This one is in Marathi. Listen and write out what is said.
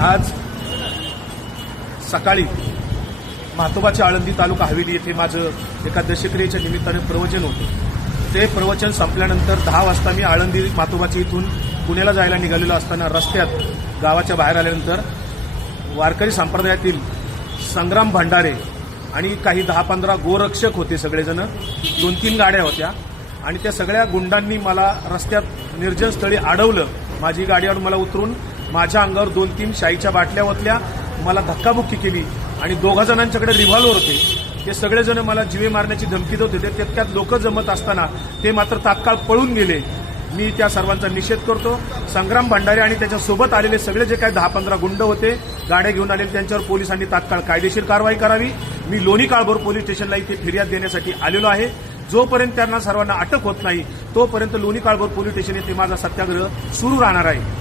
आज सकाळी म्हातोबाच्या आळंदी तालुका हवेली येथे माझं एका दशक्रियेच्या निमित्ताने प्रवचन होतं। ते प्रवचन संपल्यानंतर 10 वाजता मी आळंदी म्हातोबाच्या इथून पुण्याला जायला निघालेलो असताना रस्त्यात गावाच्या बाहेर आल्यानंतर वारकरी संप्रदायातील संग्राम भंडारे आणि काही 10-15 गोरक्षक होते, सगळेजण 2-3 गाड्या होत्या आणि त्या सगळ्या गुंडांनी मला रस्त्यात निर्जन स्थळी अडवलं। माझी गाडीवर मला उतरून माझ्या अंगावर 2-3 शाईच्या बाटल्या ओतल्या, मला धक्काबुक्की केली आणि 2 जणांच्याकडे रिव्हॉल्वर होते। ते सगळेजण मला जीवे मारण्याची धमकी देत होते। त्यात लोक जमत असताना ते मात्र तात्काळ पळून गेले। मी त्या सर्वांचा निषेध करतो। संग्राम भंडारे आणि त्याच्यासोबत आलेले सगळे जे काही 10-15 गुंड होते, गाड्या घेऊन आलेले, त्यांच्यावर पोलिसांनी तात्काळ कायदेशीर कारवाई करावी। मी लोणी काळभोर पोलीस स्टेशनला इथे फिर्याद देण्यासाठी आलेलो आहे। जोपर्यंत त्यांना सर्वांना अटक होत नाही तोपर्यंत लोणी काळभोर पोलीस स्टेशन येथे माझा सत्याग्रह सुरू राहणार आहे।